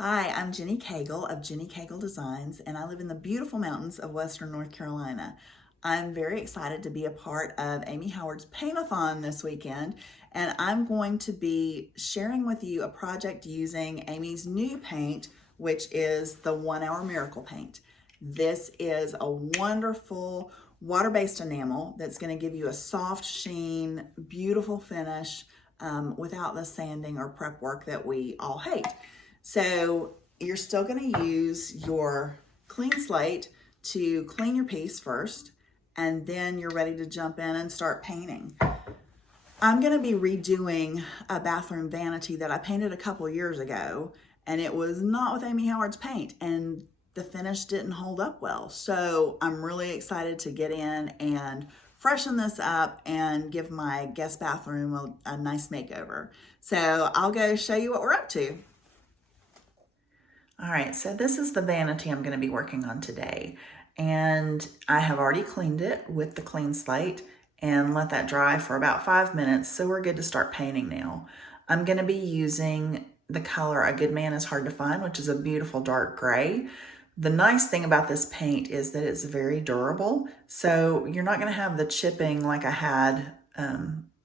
Hi, I'm Gini Cagle of Gini Cagle Designs, and I live in the beautiful mountains of Western North Carolina. I'm very excited to be a part of Amy Howard's Paint-A-Thon this weekend, and I'm going to be sharing with you a project using Amy's new paint, which is the 1 Hour Miracle Paint. This is a wonderful water-based enamel that's going to give you a soft sheen, beautiful finish without the sanding or prep work that we all hate. So you're still going to use your clean slate to clean your piece first, and then you're ready to jump in and start painting. I'm going to be redoing a bathroom vanity that I painted a couple years ago, and it was not with Amy Howard's paint, and the finish didn't hold up well. So I'm really excited to get in and freshen this up and give my guest bathroom a nice makeover. So I'll go show you what we're up to. All right, so this is the vanity I'm going to be working on today, and I have already cleaned it with the clean slate and let that dry for about 5 minutes, so we're good to start painting now. I'm going to be using the color A Good Man Is Hard to Find, which is a beautiful dark gray. The nice thing about this paint is that it's very durable, so you're not going to have the chipping like I had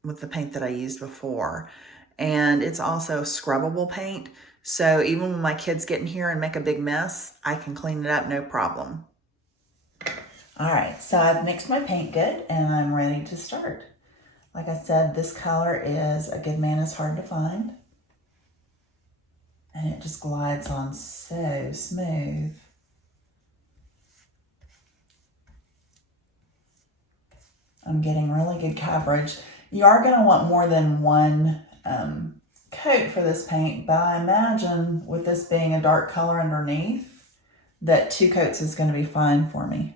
with the paint that I used before. And it's also scrubbable paint, so even when my kids get in here and make a big mess, I can clean it up no problem. All right, so I've mixed my paint good and I'm ready to start. Like I said, this color is A Good Man Is Hard to Find. And it just glides on so smooth. I'm getting really good coverage. You are going to want more than one coat for this paint, but I imagine with this being a dark color underneath, that 2 coats is going to be fine for me.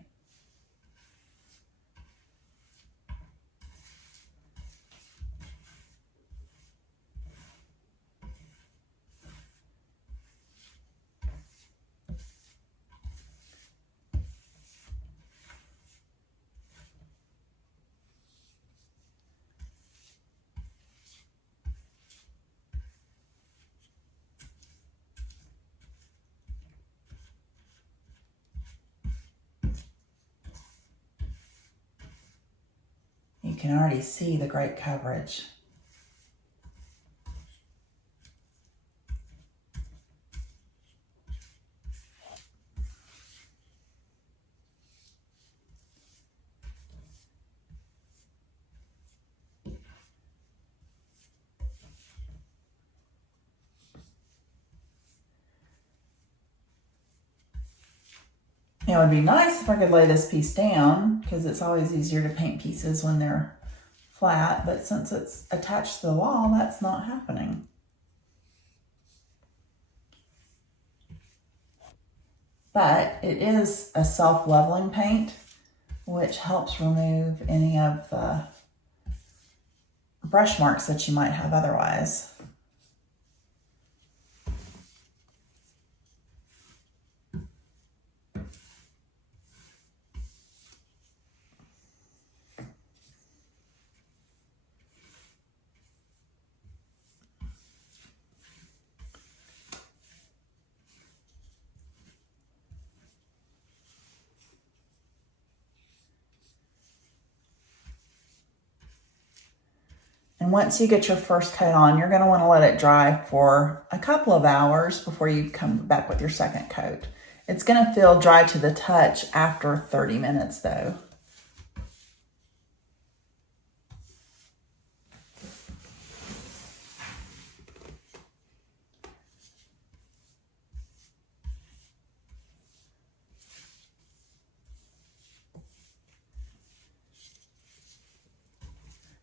You can already see the great coverage. It would be nice if I could lay this piece down, because it's always easier to paint pieces when they're flat, but since it's attached to the wall, that's not happening. But it is a self-leveling paint, which helps remove any of the brush marks that you might have otherwise. And once you get your first coat on, you're going to want to let it dry for a couple of hours before you come back with your second coat. It's going to feel dry to the touch after 30 minutes though.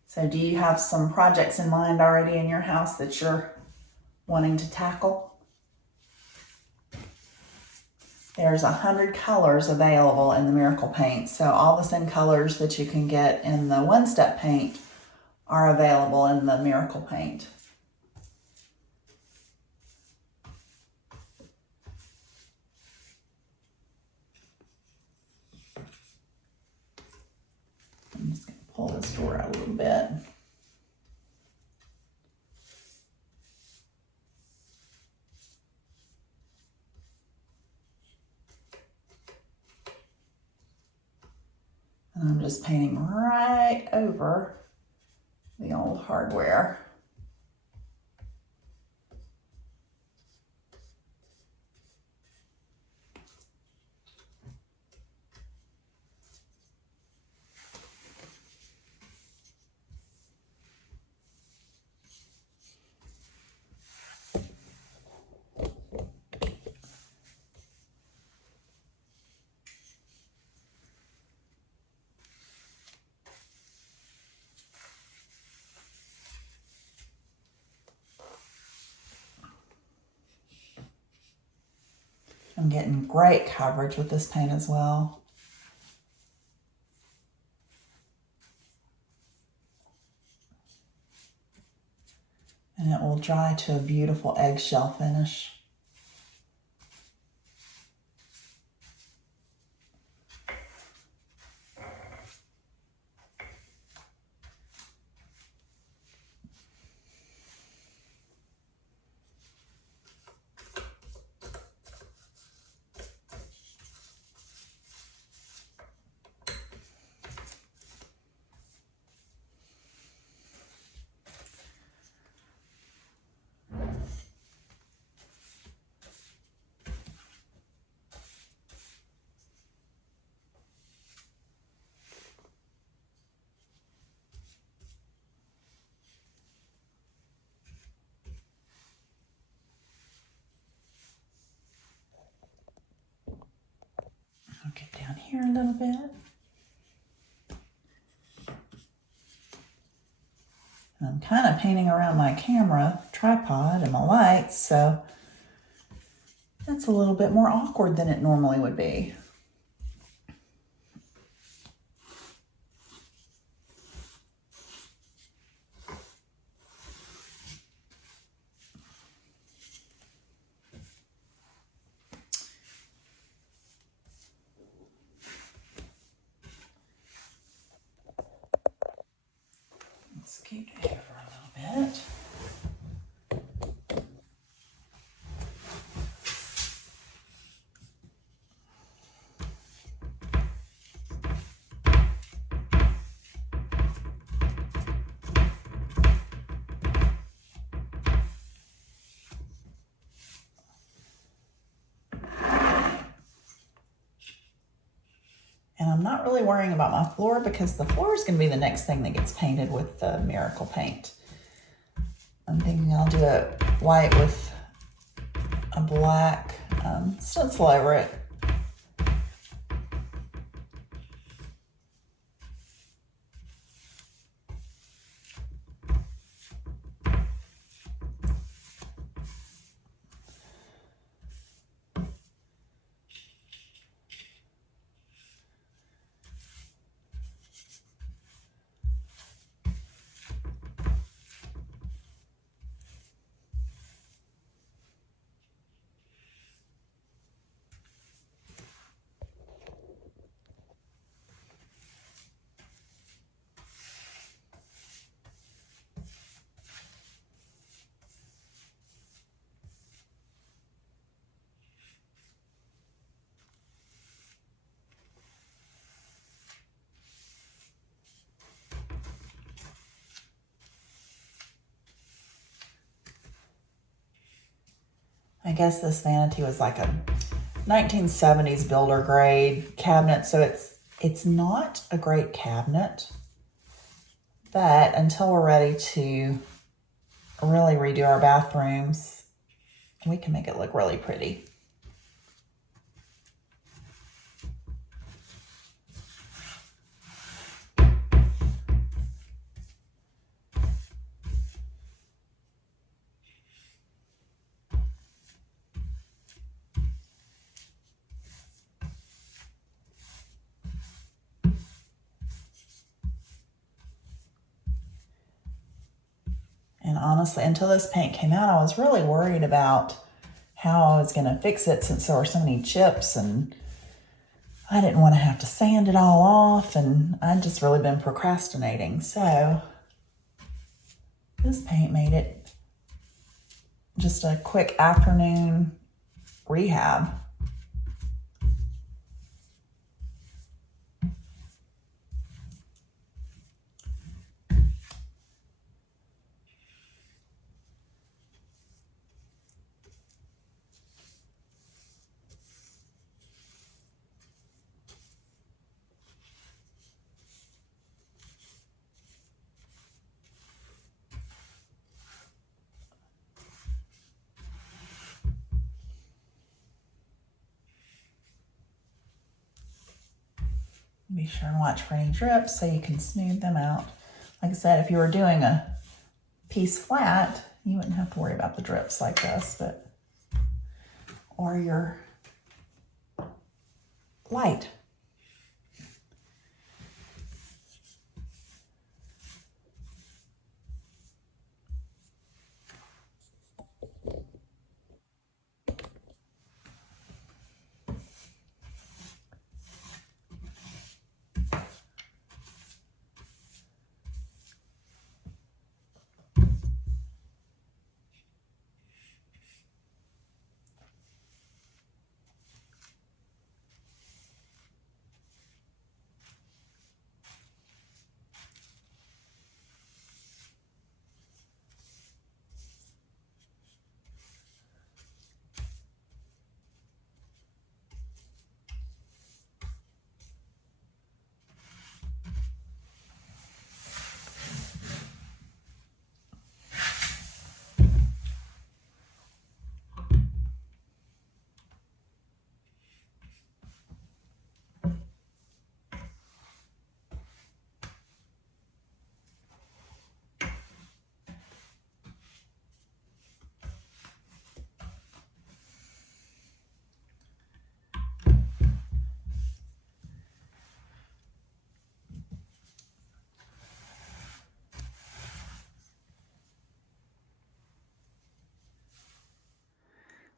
So do you have some projects in mind already in your house that you're wanting to tackle? There's 100 colors available in the Miracle Paint. So all the same colors that you can get in the one-step paint are available in the Miracle Paint. I'm just going to pull this door out a little bit. I'm just painting right over the old hardware. I'm getting great coverage with this paint as well. And it will dry to a beautiful eggshell finish. I'll get down here a little bit. I'm kind of painting around my camera tripod and my lights, so that's a little bit more awkward than it normally would be. Let's scoot over a little bit. And I'm not really worrying about my floor because the floor is going to be the next thing that gets painted with the Miracle paint. I'm thinking I'll do a white with a black stencil over it. I guess this Vanity was like a 1970s builder grade cabinet, so it's not a great cabinet, but until we're ready to really redo our bathrooms, we can make it look really pretty. And honestly, until this paint came out, I was really worried about how I was going to fix it since there were so many chips, and I didn't want to have to sand it all off, and I'd just really been procrastinating. So this paint made it just a quick afternoon rehab. Be sure and watch for any drips so you can smooth them out. Like I said, if you were doing a piece flat, you wouldn't have to worry about the drips like this, but or your light.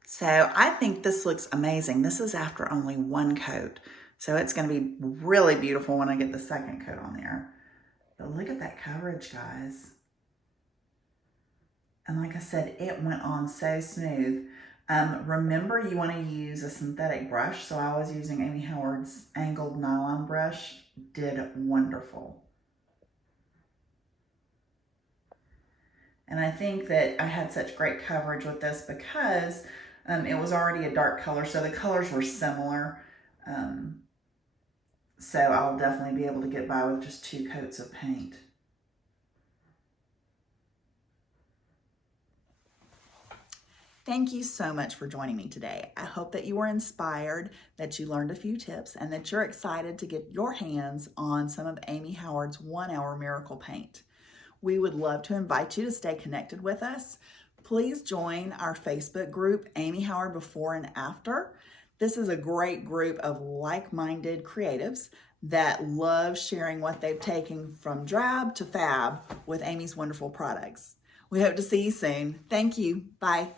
So I think this looks amazing. This is after only one coat. So it's going to be really beautiful when I get the second coat on there. But look at that coverage, guys. And like I said, it went on so smooth. Remember, you want to use a synthetic brush. So I was using Amy Howard's angled nylon brush. Did wonderful. And I think that I had such great coverage with this because it was already a dark color, so the colors were similar. So I'll definitely be able to get by with just 2 coats of paint. Thank you so much for joining me today. I hope that you were inspired, that you learned a few tips, and that you're excited to get your hands on some of Amy Howard's 1-Hour Miracle Paint. We would love to invite you to stay connected with us. Please join our Facebook group, Amy Howard Before and After. This is a great group of like-minded creatives that love sharing what they've taken from drab to fab with Amy's wonderful products. We hope to see you soon. Thank you. Bye.